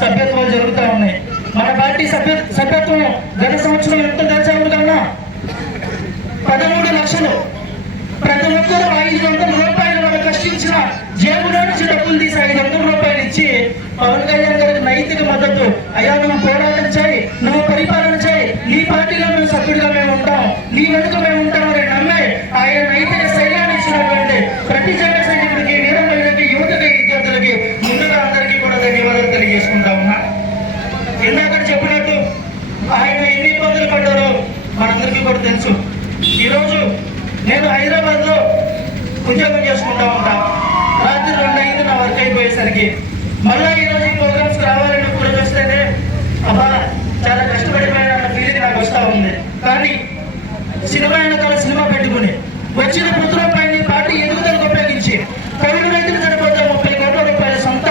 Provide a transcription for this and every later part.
సభ్యత్వాలు జరుగుతూ ఉన్నాయి. మన పార్టీ సభ్యత్వం గత సంవత్సరం ఎంత తెచ్చాము కన్నా 13 లక్షలు. ప్రతి ఒక్కరు 500 రూపాయలు మనం కష్టించిన జేబులో నుంచి డబ్బులు తీసి 500 రూపాయలు ఇచ్చి పవన్ కళ్యాణ్ గారికి నైతిక మద్దతు, అయ్యా నువ్వు పోరాటం చేయి, నువ్వు పరిపాలన చేయి, నీ పార్టీలో మేము సభ్యుడిగా మేము ఉంటాం, నీ వెనుక మేము ఉంటామని నమ్మే ఆయన నైతిక శైలాన్ని ఇచ్చినటువంటి ప్రతి జన సైనికుడికి, వీర మహిళకి, యువతకి, విద్యార్థులకి ముందుగా అందరికీ కూడా ధన్యవాదాలు తెలియజేసుకుంటా ఉన్నా. ఇందాక చెప్పినట్టు ఆయన ఎన్ని ఇబ్బందులు పడ్డారో మనందరికీ కూడా తెలుసు. ఈరోజు నేను హైదరాబాద్ లో ఉద్యోగం చేసుకుంటా ఉంటా. రాత్రి 2 నా వర్క్ అయిపోయేసరికి మళ్ళా ఈరోజు ఈ ప్రోగ్రామ్స్ రావాలని కూడా చూస్తేనే అబ్బా చాలా కష్టపడిపోయిన ఫీలింగ్ నాకు వస్తూ ఉంది. కానీ సినిమా వెనకాల సినిమా పెట్టుకుని వచ్చిన రూపాయలని పార్టీ ఎదుగుదలకు ఉపయోగించి కౌలు రైతులు చనిపోతే 30 కోట్ల రూపాయల సొంత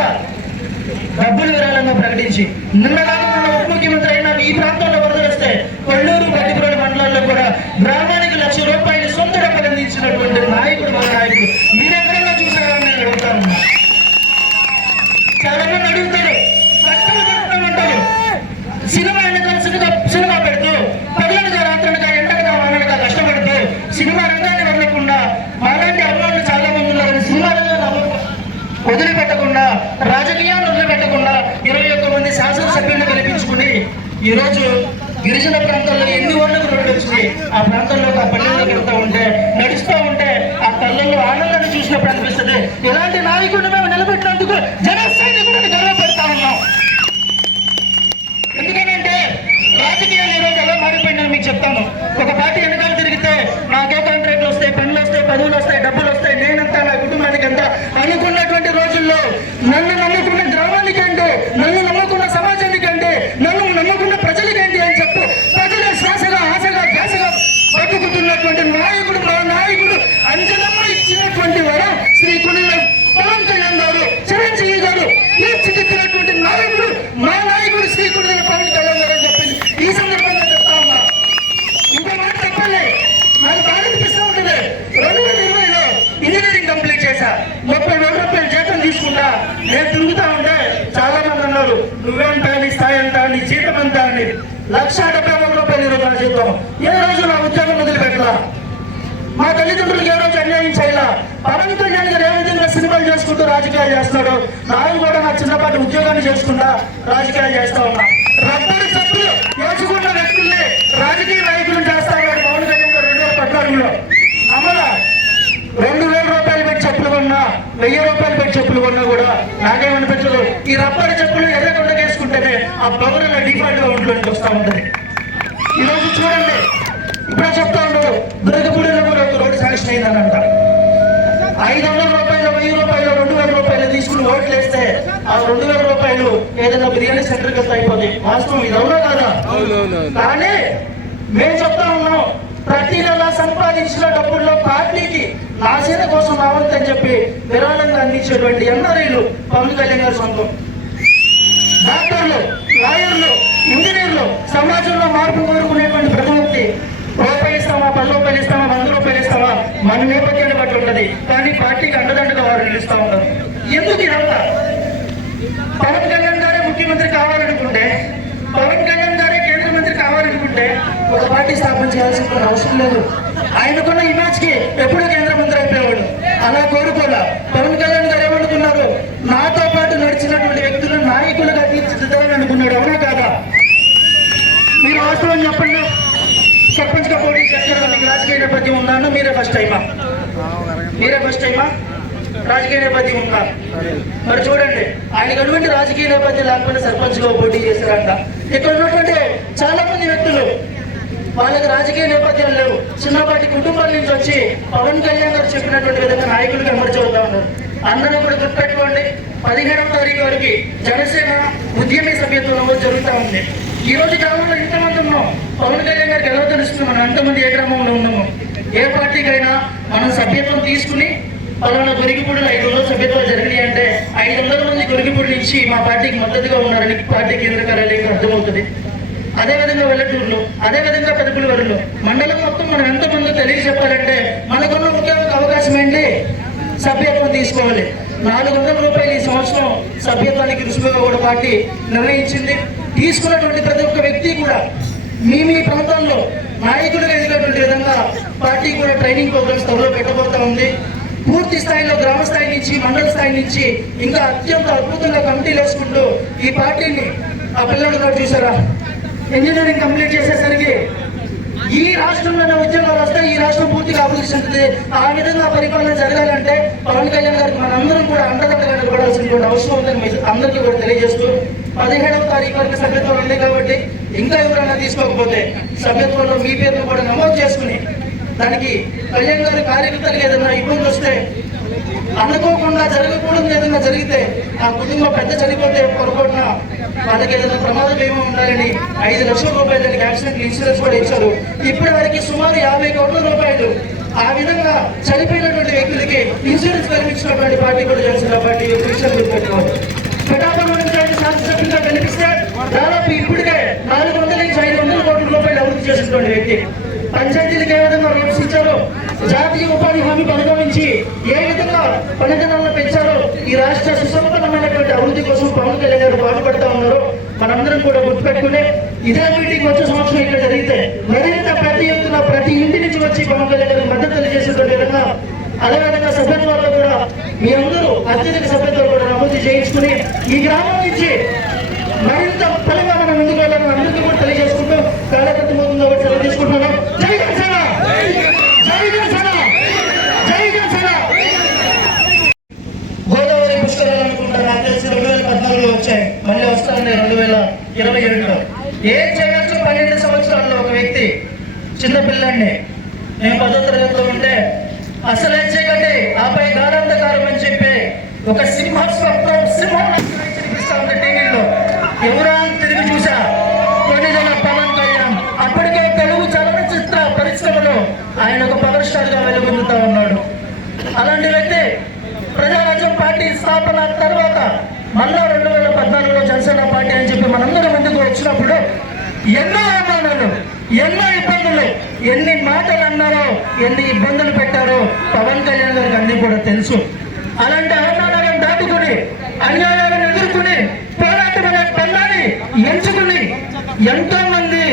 డబ్బులు విరాళంగా ప్రకటించి నిన్నగాక ఉప ముఖ్యమంత్రి అయిన ఈ ప్రాంతంలో వరదలు వస్తే కొల్లూరు, గడ్డిపురం మండలాల్లో కూడా గ్రామానికి 1,00,000 రూపాయలు సొంత డబ్బులు అందించినటువంటి నాయకుడు మా నాయకుడు. మీరెక్కడన్నా చూసారని నేను అడుగుతా ఉన్నా. చాలా మంది అడుగుతారు, కష్టం జరుగుతామంటారు. సినిమా వెనకాల సినిమా పెడుతూ పగలనగా రాత్రనగా ఎండనగా వాననగా కష్టపడుతూ సినిమా రంగాన్ని వదలకుండా మాలాంటి అభిమానులు చాలా మంది ఉన్నారని సినిమా రంగాన్ని వదిలిపెట్టకుండా, రాజకీయాన్ని వదిలిపెట్టకుండా 21 మంది శాసనసభ్యులను గెలిపించుకుని ఈరోజు గిరిజన ప్రాంతాల్లో ఎన్ని ఓట్లకు రోడ్డు వచ్చింది ఆ ప్రాంతాల్లో ఆ పల్లెల్లో వెళ్తూ ఉంటే, నడుస్తూ ఉంటే ఆ కళ్ళల్లో ఆనందాన్ని చూసినప్పుడు అనిపిస్తుంది ఇలాంటి నాయకుడిని మేము నిలబెట్టినందుకు జన సైనికుడిని గర్వపడతా ఉన్నాం. ఎందుకనంటే రాజకీయాలు ఈరోజు ఎలా మారిపోయిందని మీకు చెప్తాను. ఒక పార్టీ వెనకాల తిరిగితే నాకే కాంట్రాక్ట్లు వస్తాయి, పనులు వస్తాయి, పదవులు వస్తాయి, డబ్బులు వస్తాయి, నేనంతా నా కుటుంబానికి అంతా అనుకున్నటువంటి రోజుల్లో నన్ను నమ్ముకున్న గ్రామానికంటే, నన్ను నమ్ముకున్న సమాజానికంటే, నన్ను నమ్ముకున్న ప్రజలకంటే అని చెప్పు ప్రజల శ్వాసగా, ఆశగా, ధ్యాసగా బతుకుతున్నటువంటి నాయకుడు, మా నాయకుడు అంజనమ్మ ఇచ్చినటువంటి వరం శ్రీ కొనిల పవన్ కళ్యాణ్ గారు, చిరంజీవి గారు తీర్చిదిద్దినటువంటి నాయకుడు మా నాయకుడు శ్రీ కొనిల పవన్ కళ్యాణ్ గారు అని చెప్పింది ఈ సందర్భంగా చెప్తా ఉన్నా. ఇంకో మాట చెప్పాలి, నాకు బాగా అనిపిస్తూ ఉంటుంది. 2020లో ఇంజనీరింగ్ కంప్లీట్ చేశా, 30,000 రూపాయలు జీతం తీసుకుంటా. నేను తిరుగుతా ఉంటే చాలా మంది అన్నారు నువ్వేంటా, నీ స్థాయి ఎంత, నీ జీతం ఎంత అని. 1,71,000 రూపాయలు ఈరోజు నా జీతం. ఏ రోజు నా ఉద్యోగం వదిలిపెట్టలా, మా తల్లిదండ్రులకు ఏ రోజు అన్యాయం చేయాల. పవన్ కళ్యాణ్ గారు ఏ విధంగా సినిమాలు చేసుకుంటూ రాజకీయాలు చేస్తున్నాడు, నాకు కూడా నా చిన్నపాటి ఉద్యోగాన్ని చేసుకుంటా రాజకీయాలు చేస్తా ఉన్నా. రబ్బరు చెప్పులు వేసుకున్న వ్యక్తుల్ని రాజకీయ నాయకులను చేస్తా ఉన్నాడు పవన్ కళ్యాణ్ గారు 2014లో. అమలా 2,000 రూపాయలు పెట్టి చెప్పులు కొన్నా, 1,000 రూపాయలు పెట్టి చెప్పులు కొన్నా కూడా నాకేమనిపించదు. ఈ రబ్బరు చెప్పులు ఎర్రగొండ వేసుకుంటేనే ఆ పవర్ డిఫాల్ట్ గా ఒంట్లోకి వస్తూ ఉంటుంది. ఈరోజు చూడండి, ఇప్పుడే చెప్తా ఉండదు దుర్గపూడిలో కూడా ఒక రోడ్డు శాంక్షన్ అయిందనంట. 500 రూపాయలు, 1,000 రూపాయలు, 2,000 రూపాయలు తీసుకుని ఓట్లు వేస్తే ఆ 2,000 రూపాయలు ఏదైనా బిర్యానీ సెంటర్ కి అయిపోతుంది. వాస్తవం ఇది అవునా కాదా? కానీ మేము చెప్తా ఉన్నాం, ప్రతి నెల సంపాదించిన డబ్బుల్లో పార్టీకి నా సేన కోసం రావద్దని చెప్పి విరాళంగా అందించేటువంటి ఎన్ఆర్ఐలు పవన్ కళ్యాణ్ గారి సొంతం. డాక్టర్లు, లాయర్లు, ఇంజనీర్లు, సమాజంలో మార్పు కోరుకునేటువంటి ప్రతి ఒక్కటి రూపాయి ఇస్తామా, 10 రూపాయలు ఇస్తామా, 100 రూపాయలు ఇస్తామా మన నేపథ్యాన్ని బట్టి ఉంటుంది. కానీ పార్టీకి అండదండగా వారు నిలుస్తూ ఉంటారు. ఎందుకు ఇదంతా? పవన్ కళ్యాణ్ గారే ముఖ్యమంత్రి కావాలనుకుంటే, పవన్ కళ్యాణ్ గారే కేంద్ర మంత్రి కావాలనుకుంటే ఒక పార్టీ స్థాపన చేయాల్సిన అవసరం లేదు. ఆయనకున్న ఇమేజ్ కి ఎప్పుడూ కేంద్ర మంత్రి అయిపోయేవాడు. అలా కోరుకోలే. పవన్ కళ్యాణ్ గారు ఏమనుకున్నారు, నాతో పాటు నడిచినటువంటి వ్యక్తులను నాయకులుగా తీర్చిదిద్దాలని అనుకున్నాడు. అవునా కాదా? మీరు వాస్తవం చెప్పండి. సర్పంచ్ గా పోటీ చేస్తారు, మీకు రాజకీయ నేపథ్యం ఉందా? మీరే ఫస్ట్ టైమా రాజకీయ నేపథ్యం ఉందా? మరి చూడండి, ఆయనకు అటువంటి రాజకీయ నేపథ్యం లేకపోతే సర్పంచ్ గా పోటీ చేశారంట. ఇక్కడ ఉన్నటువంటి చాలా మంది వ్యక్తులు వాళ్ళకి రాజకీయ నేపథ్యం లేవు, చిన్నపాటి కుటుంబాల నుంచి వచ్చి పవన్ కళ్యాణ్ గారు చెప్పినటువంటి విధంగా నాయకులుగా అమర్చి అవుతా ఉన్నారు. అందరూ కూడా గుర్తుపెట్టుకోండి, 17వ తారీఖు వరకు జనసేన ఉద్యమీ సభ్యత్వం జరుగుతూ ఉంది. ఈ రోజు గ్రామంలో ఇంతమంది ఉన్నాం. పవన్ కళ్యాణ్ గారికి ఎలా తెలుస్తుంది మనం ఎంతమంది ఏ గ్రామంలో ఉన్నాము? ఏ పార్టీకైనా మనం సభ్యత్వం తీసుకుని పలానా గొరిగిపూడిలో 500 సభ్యత్వాలు జరిగినాయి అంటే 500 మంది గొరిగిపూడి నుంచి మా పార్టీకి మద్దతుగా ఉన్నారని పార్టీ కేంద్ర కార్యాలయం అర్థమవుతుంది. అదేవిధంగా వెల్లటూరులో, అదేవిధంగా పెదపులివరంలో మండలం మొత్తం మనం ఎంతమందో తెలియజెప్పాలంటే మనకున్న ముఖ్య అవకాశం ఏంటి? సభ్యత్వం తీసుకోవాలి. 400 రూపాయలు ఈ సంవత్సరం సభ్యత్వానికి రుసుముగా కూడా పార్టీ నిర్ణయించింది. తీసుకున్నటువంటి ప్రతి ఒక్క వ్యక్తి కూడా మీ ప్రాంతంలో నాయకులుగా ఎదిగేటువంటి విధంగా పార్టీ కూడా ట్రైనింగ్ ప్రోగ్రామ్స్ త్వరలో పెట్టబోతా ఉంది. పూర్తి స్థాయిలో గ్రామ స్థాయి నుంచి మండల స్థాయి నుంచి ఇంకా అత్యంత అద్భుతంగా కమిటీలు వేసుకుంటూ ఈ పార్టీని ఆ పిల్లలు చూసారా ఇంజనీరింగ్ కంప్లీట్ చేసేసరికి ఈ రాష్ట్రంలోనే ఉద్యోగాలు వస్తాయి, ఈ రాష్ట్రం పూర్తిగా అభివృద్ధి చెందుతుంది. ఆ విధంగా పరిపాలన జరగాలంటే పవన్ కళ్యాణ్ గారికి మనందరం కూడా అండదండగా నిలబడాల్సినటువంటి అవసరం ఉందని అందరికీ కూడా తెలియజేస్తూ 17వ తారీఖు వరకు సభ్యత్వం ఉంది కాబట్టి ఇంకా ఎవరైనా తీసుకోకపోతే సభ్యత్వంలో మీ పేరును కూడా నమోదు చేసుకుని దానికి కళ్యాణ్ గారి కార్యకర్తలకు ఏదైనా ఇబ్బంది వస్తే అనుకోకుండా జరగకూడదు ఏదైనా జరిగితే ఆ కుటుంబం పెద్ద చనిపోతే పొరపాటున వాళ్ళకి ఏదైనా ప్రమాద బీమా ఉండాలని 5 లక్షల రూపాయలు దానికి యాక్సిడెంట్ ఇన్సూరెన్స్ కూడా ఇచ్చారు. ఇప్పటి వరకు సుమారు 50 కోట్ల రూపాయలు ఆ విధంగా చనిపోయినటువంటి వ్యక్తులకి ఇన్సూరెన్స్ కల్పించినటువంటి పార్టీ కూడా జనసేన పార్టీ విషయం గుర్తుపెట్టుకోవాలి. పిఠాపురం నుంచి శాసనసభ్యులుగా కనిపిస్తే దాదాపు ఇప్పటికే 400 నుంచి 500 కోట్ల రూపాయలు అభివృద్ధి చేసినటువంటి వ్యక్తి. పంచాయతీలకు ఏ విధంగా రూల్స్ ఇచ్చారో, జాతీయ ఉపాధి హామీ పథకం నుంచి ఏ విధంగా పనిదినాలను పెంచారో, ఈ రాష్ట్ర సుసంపన్నమైనటువంటి అభివృద్ధి కోసం పవన్ కళ్యాణ్ గారు పాటుపడతా ఉన్నారు. మనందరం కూడా గుర్తుపెట్టుకుని ఇదే మీటింగ్ వచ్చే సంవత్సరం ఇక్కడ జరిగితే మరింత ప్రతి ఎత్తున ప్రతి ఇంటి నుంచి వచ్చి పవన్ కళ్యాణ్ గారికి మద్దతు తెలియజేసేటువంటి విధంగా అదేవిధంగా సభ్యత్వాల్లో కూడా మీ అందరూ అత్యధిక సభ్యత్వాలు కూడా నమోదు చేయించుకుని ఈ గ్రామం నుంచి మరింత బలంగా మనం ముందుకు వెళ్ళాలని అందరికీ కూడా తెలియజేసుకుంటూ కార్యకర్త ముందు సెలవు తీసుకుంటున్నాను. జై జనసేన, జై జనసేన, జై జనసేన. గోదావరి పుష్కరాలు అనుకుంటా నాకు తెలిసి 2014లో వచ్చాయి, మళ్ళీ వస్తానండి 2027లో. ఏం చేయొచ్చు 12 సంవత్సరాల్లో ఒక వ్యక్తి చిన్నపిల్లాడిని నేను 10వ తరగతిలో ఉంటే అసలు ఏం చేయకండి ఆపై గాఢాంధకారం అని చెప్పి ఒక సింహం చూపిస్తా ఉంది టీవీలో. ఎవరా తిరిగి చూసా కొన్నిజన పవన్ కళ్యాణ్. అప్పటికే తెలుగు చలనచిత్ర పరిశ్రమలో ఆయన ఒక పవర్ స్టార్ గా వెలుగొందుతా ఉన్నాడు. అలాంటి వ్యక్తి ప్రజారాజ్యం పార్టీ స్థాపన తర్వాత మళ్ళా 2014లో జనసేన పార్టీ అని చెప్పి మనందరూ ముందుకు వచ్చినప్పుడు ఎన్నో అవమానాలు, ఎన్నో ఇబ్బందులు, ఎన్ని మాటలు అన్నారో, ఎన్ని ఇబ్బందులు పెట్టారో పవన్ కళ్యాణ్ గారికి అన్ని కూడా తెలుసు. అలాంటి అవమానాలను దాటుకుని అన్యాయాలను ఎదుర్కొని పోరాటం అనే పన్నాన్ని ఎంచుకుని ఎంతో మంది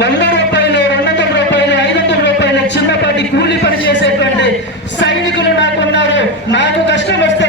100 రూపాయలు, 200 రూపాయలు, 500 రూపాయలు చిన్నపాటి కూలి పని చేసేటువంటి సైనికులు నాకున్నారు. నాకు కష్టం వస్తే